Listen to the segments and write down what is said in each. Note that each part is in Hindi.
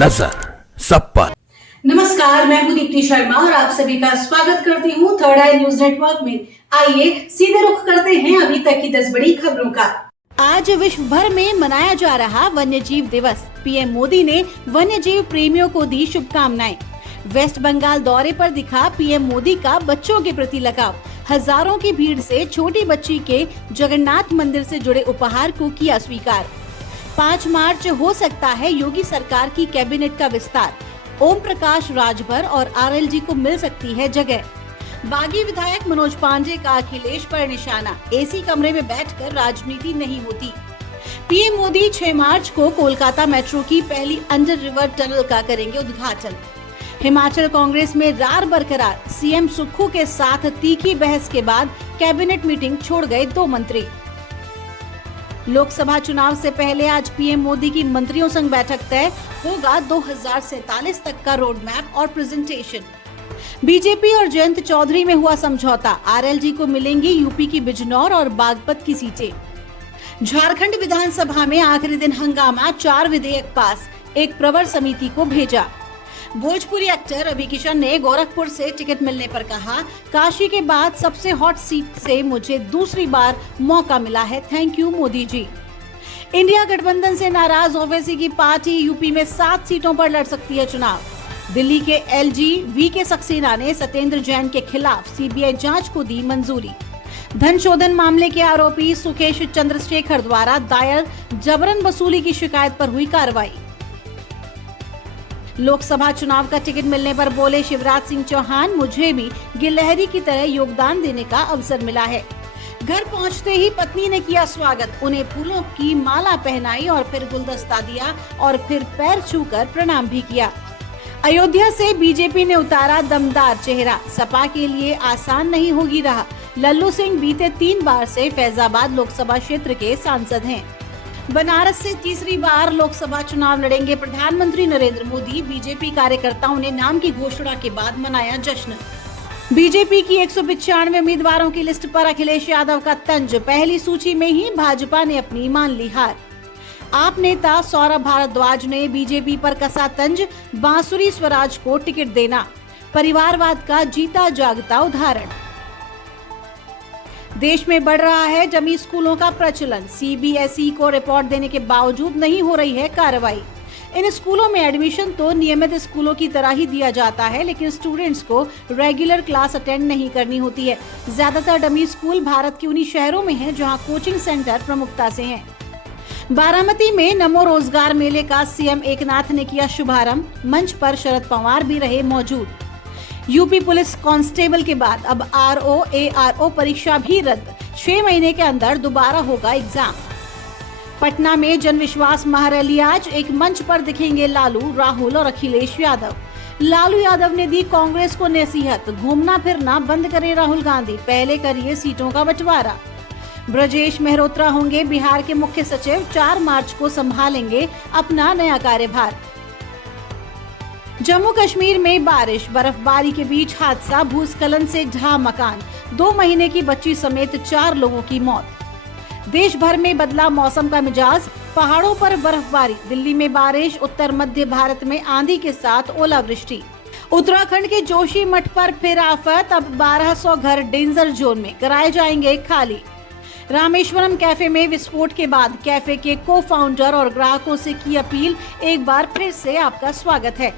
नजर सब पर। नमस्कार, मैं हूं दीप्ति शर्मा और आप सभी का स्वागत करती हूं थर्ड आई न्यूज नेटवर्क में। आइए सीधे रुख करते हैं अभी तक की 10 बड़ी खबरों का। आज विश्व भर में मनाया जा रहा वन्य जीव दिवस। पीएम मोदी ने वन्य जीव प्रेमियों को दी शुभकामनाएं। वेस्ट बंगाल दौरे पर दिखा पीएम मोदी का बच्चों के प्रति लगाव। हजारों की भीड़ से छोटी बच्ची के जगन्नाथ मंदिर से जुड़े उपहार को किया स्वीकार। 5 मार्च हो सकता है योगी सरकार की कैबिनेट का विस्तार। ओम प्रकाश राजभर और आरएलजी को मिल सकती है जगह। बागी विधायक मनोज पांडे का अखिलेश पर निशाना। एसी कमरे में बैठकर राजनीति नहीं होती। पीएम मोदी 6 मार्च को कोलकाता मेट्रो की पहली अंडर रिवर टनल का करेंगे उद्घाटन। हिमाचल कांग्रेस में रार बरकरार। सीएम सुक्खू के साथ तीखी बहस के बाद कैबिनेट मीटिंग छोड़ गए 2 मंत्री। लोकसभा चुनाव से पहले आज पीएम मोदी की मंत्रियों संग बैठक तय होगा। 2047 तक का रोड मैप और प्रेजेंटेशन। बीजेपी और जयंत चौधरी में हुआ समझौता। आरएलजी को मिलेंगी यूपी की बिजनौर और बागपत की सीटें। झारखंड विधानसभा में आखिरी दिन हंगामा। 4 विधेयक पास, एक प्रवर समिति को भेजा। भोजपुरी एक्टर रवि किशन ने गोरखपुर से टिकट मिलने पर कहा, काशी के बाद सबसे हॉट सीट से मुझे दूसरी बार मौका मिला है, thank you Modi ji. India गठबंधन से नाराज ओवैसी की पार्टी यूपी में 7 सीटों पर लड़ सकती है चुनाव। दिल्ली के एलजी वीके सक्सेना ने सत्येंद्र जैन के खिलाफ सीबीआई जांच को दी मंजूरी। धन शोधन मामले के आरोपी सुकेश चंद्रशेखर द्वारा दायर जबरन वसूली की शिकायत पर हुई कार्रवाई। लोकसभा चुनाव का टिकट मिलने पर बोले शिवराज सिंह चौहान, मुझे भी गिलहरी की तरह योगदान देने का अवसर मिला है। घर पहुंचते ही पत्नी ने किया स्वागत। उन्हें फूलों की माला पहनाई और फिर गुलदस्ता दिया और फिर पैर छूकर प्रणाम भी किया। अयोध्या से बीजेपी ने उतारा दमदार चेहरा। सपा के लिए आसान नहीं होगी राह। लल्लू सिंह बीते 3 बार से फैजाबाद लोकसभा क्षेत्र के सांसद हैं। बनारस से तीसरी बार लोकसभा चुनाव लड़ेंगे प्रधानमंत्री नरेंद्र मोदी। बीजेपी कार्यकर्ताओं ने नाम की घोषणा के बाद मनाया जश्न। बीजेपी की 195 उम्मीदवारों की लिस्ट पर अखिलेश यादव का तंज। पहली सूची में ही भाजपा ने अपनी मान ली हार। आप नेता सौरभ भारद्वाज ने बीजेपी पर कसा तंज। बांसुरी स्वराज को टिकट देना परिवारवाद का जीता जागता उदाहरण। देश में बढ़ रहा है जमी स्कूलों का प्रचलन। सीबीएसई को रिपोर्ट देने के बावजूद नहीं हो रही है कार्रवाई। इन स्कूलों में एडमिशन तो नियमित स्कूलों की तरह ही दिया जाता है, लेकिन स्टूडेंट्स को रेगुलर क्लास अटेंड नहीं करनी होती है। ज्यादातर डमी स्कूल भारत के उन्हीं शहरों में हैं जहां कोचिंग सेंटर प्रमुखता से हैं। बारामती में नमो रोजगार मेले का सीएम एकनाथ ने किया शुभारंभ। मंच पर शरद पवार भी रहे मौजूद। यूपी पुलिस कांस्टेबल के बाद अब आरओ एआरओ परीक्षा भी रद्द। 6 महीने के अंदर दोबारा होगा एग्जाम। पटना में जन विश्वास महारैली आज। एक मंच पर दिखेंगे लालू, राहुल और अखिलेश यादव। लालू यादव ने दी कांग्रेस को नसीहत, घूमना फिरना बंद करें राहुल गांधी, पहले करिए सीटों का बंटवारा। ब्रजेश मेहरोत्रा होंगे बिहार के मुख्य सचिव। 4 मार्च को संभालेंगे अपना नया कार्यभार। जम्मू कश्मीर में बारिश, बर्फबारी के बीच हादसा। भूस्खलन से ढहा मकान। 2 महीने की बच्ची समेत 4 लोगों की मौत। देश भर में बदला मौसम का मिजाज। पहाड़ों पर बर्फबारी। दिल्ली में बारिश। उत्तर मध्य भारत में आंधी के साथ ओलावृष्टि। उत्तराखंड के जोशी मठ पर फिर आफत। अब 1200 घर डेंजर जोन में कराए जाएंगे खाली। रामेश्वरम कैफे में विस्फोट के बाद कैफे के को-फाउंडर और ग्राहकों से की अपील, एक बार फिर से आपका स्वागत है।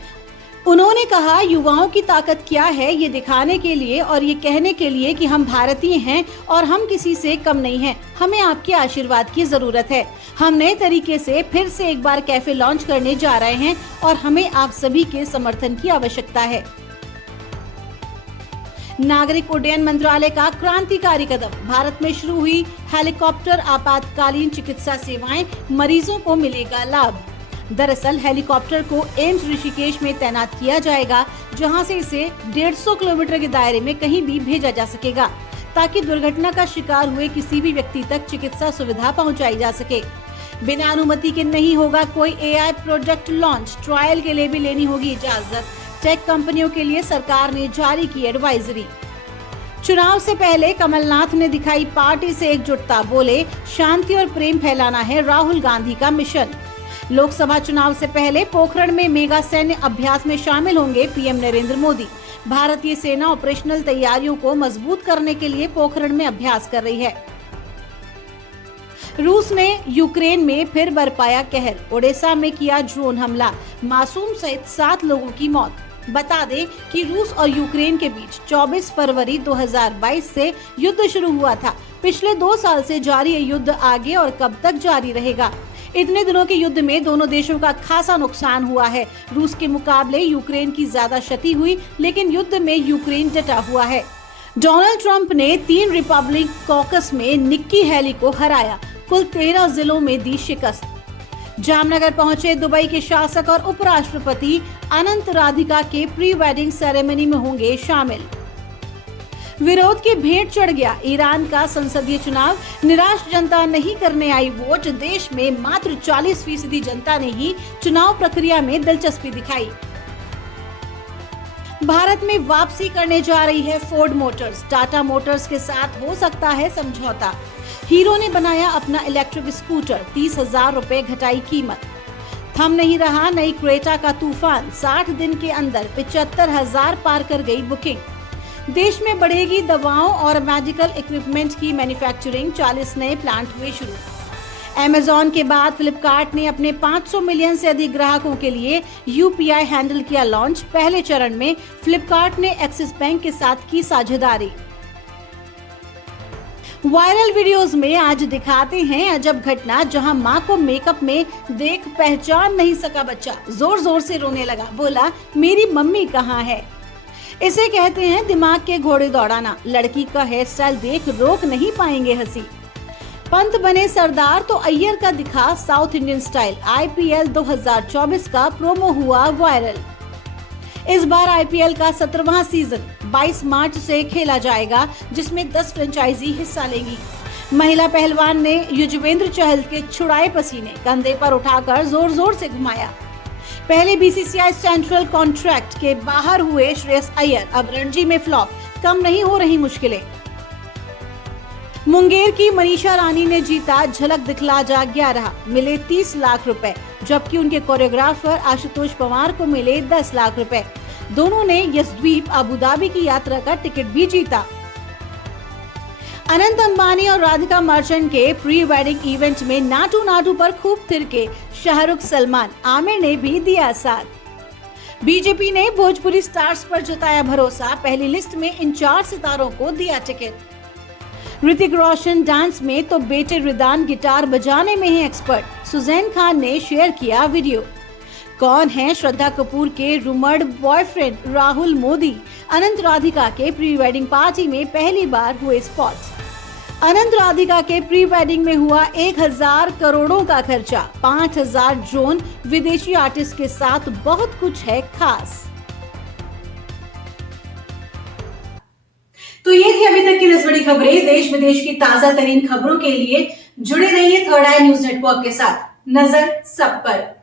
उन्होंने कहा, युवाओं की ताकत क्या है ये दिखाने के लिए और ये कहने के लिए कि हम भारतीय हैं और हम किसी से कम नहीं हैं। हमें आपके आशीर्वाद की जरूरत है। हम नए तरीके से फिर से एक बार कैफे लॉन्च करने जा रहे हैं और हमें आप सभी के समर्थन की आवश्यकता है। नागरिक उड्डयन मंत्रालय का क्रांतिकारी कदम। भारत में शुरू हुई हेलीकॉप्टर आपातकालीन चिकित्सा सेवाएं। मरीजों को मिलेगा लाभ। दरअसल हेलीकॉप्टर को एम्स ऋषिकेश में तैनात किया जाएगा, जहां से इसे 150 किलोमीटर के दायरे में कहीं भी भेजा जा सकेगा, ताकि दुर्घटना का शिकार हुए किसी भी व्यक्ति तक चिकित्सा सुविधा पहुंचाई जा सके। बिना अनुमति के नहीं होगा कोई एआई प्रोजेक्ट लॉन्च। ट्रायल के लिए भी लेनी होगी इजाजत। टेक कंपनियों के लिए सरकार ने जारी की एडवाइजरी। चुनाव से पहले कमलनाथ ने दिखाई पार्टी से एकजुटता। बोले, शांति और प्रेम फैलाना है राहुल गांधी का मिशन। लोकसभा चुनाव से पहले पोखरण में मेगा सैन्य अभ्यास में शामिल होंगे पीएम नरेंद्र मोदी। भारतीय सेना ऑपरेशनल तैयारियों को मजबूत करने के लिए पोखरण में अभ्यास कर रही है। रूस ने यूक्रेन में फिर बरपाया कहर, ओडिशा में किया ड्रोन हमला, मासूम सहित 7 लोगों की मौत। बता दें कि रूस और यूक्रेन के बीच 24 फरवरी 2022 से युद्ध शुरू हुआ था। पिछले 2 साल से जारी ये युद्ध आगे और कब तक जारी रहेगा। इतने दिनों के युद्ध में दोनों देशों का खासा नुकसान हुआ है। रूस के मुकाबले यूक्रेन की ज्यादा क्षति हुई, लेकिन युद्ध में यूक्रेन डटा हुआ है। डोनाल्ड ट्रंप ने 3 रिपब्लिक कॉकस में निक्की हेली को हराया, कुल 13 जिलों में दी शिकस्त। जामनगर पहुंचे दुबई के शासक और उपराष्ट्रपति अनंत राधिका के प्री वेडिंग सेरेमनी में होंगे शामिल। विरोध की भेंट चढ़ गया ईरान का संसदीय चुनाव, निराश जनता नहीं करने आई वोट। देश में मात्र 40% जनता ने ही चुनाव प्रक्रिया में दिलचस्पी दिखाई। भारत में वापसी करने जा रही है फोर्ड मोटर्स, टाटा मोटर्स के साथ हो सकता है समझौता। हीरो ने बनाया अपना इलेक्ट्रिक स्कूटर, 30,000 रुपए घटाई कीमत। थम नहीं रहा नई क्रेटा का तूफान, 60 दिन के अंदर 75,000 पार कर गई बुकिंग। देश में बढ़ेगी दवाओं और मेडिकल इक्विपमेंट की मैन्युफैक्चरिंग, 40 नए प्लांट हुए शुरू। अमेजॉन के बाद फ्लिपकार्ट ने अपने 500 मिलियन से अधिक ग्राहकों के लिए यूपीआई हैंडल किया लॉन्च। पहले चरण में फ्लिपकार्ट ने एक्सिस बैंक के साथ की साझेदारी। वायरल वीडियोस में आज दिखाते हैं अजब घटना, जहां मां को मेकअप में देख पहचान नहीं सका बच्चा, जोर जोर से रोने लगा, बोला मेरी मम्मी कहाँ है। इसे कहते हैं दिमाग के घोड़े दौड़ाना। लड़की का हेयर स्टाइल देख रोक नहीं पाएंगे हंसी। पंत बने सरदार तो अय्यर का दिखा साउथ इंडियन स्टाइल। आईपीएल 2024 का प्रोमो हुआ वायरल। इस बार आईपीएल का 17वां सीजन 22 मार्च से खेला जाएगा, जिसमें 10 फ्रेंचाइजी हिस्सा लेंगी। महिला पहलवान ने युजवेंद्र चहल के छुड़ाए पसीने, कंधे पर उठाकर जोर जोर से घुमाया। पहले बीसीसीआई सेंट्रल कॉन्ट्रैक्ट के बाहर हुए श्रेयस अय्यर, अब रणजी में फ्लॉप, कम नहीं हो रही मुश्किलें। मुंगेर की मनीषा रानी ने जीता झलक दिखला जा 11, मिले 30 लाख रुपए, जबकि उनके कोरियोग्राफर आशुतोष पवार को मिले 10 लाख रुपए। दोनों ने यशद्वीप अबुधाबी की यात्रा का टिकट भी जीता। अनंत अंबानी और राधिका मर्चेंट के प्री वेडिंग इवेंट में नाटू नाटू पर खूब थिरके शाहरुख, सलमान, आमिर ने भी दिया साथ। बीजेपी ने भोजपुरी स्टार्स पर जताया भरोसा, पहली लिस्ट में इन 4 सितारों को दिया टिकट। ऋतिक रोशन डांस में तो बेटे रिदान गिटार बजाने में है एक्सपर्ट। सुजैन खान ने शेयर किया वीडियो। कौन है श्रद्धा कपूर के रूमर्ड बॉयफ्रेंड राहुल मोदी? अनंत राधिका के प्री वेडिंग पार्टी में पहली बार हुए स्पॉट्स। अनंत राधिका के प्री वेडिंग में हुआ 1000 करोड़ों का खर्चा, 5000 ड्रोन, विदेशी आर्टिस्ट के साथ बहुत कुछ है खास। तो ये थी अभी तक की 10 बड़ी खबरें। देश विदेश की ताजा तरीन खबरों के लिए जुड़े रहिए थर्ड आई न्यूज नेटवर्क के साथ। नजर सब पर।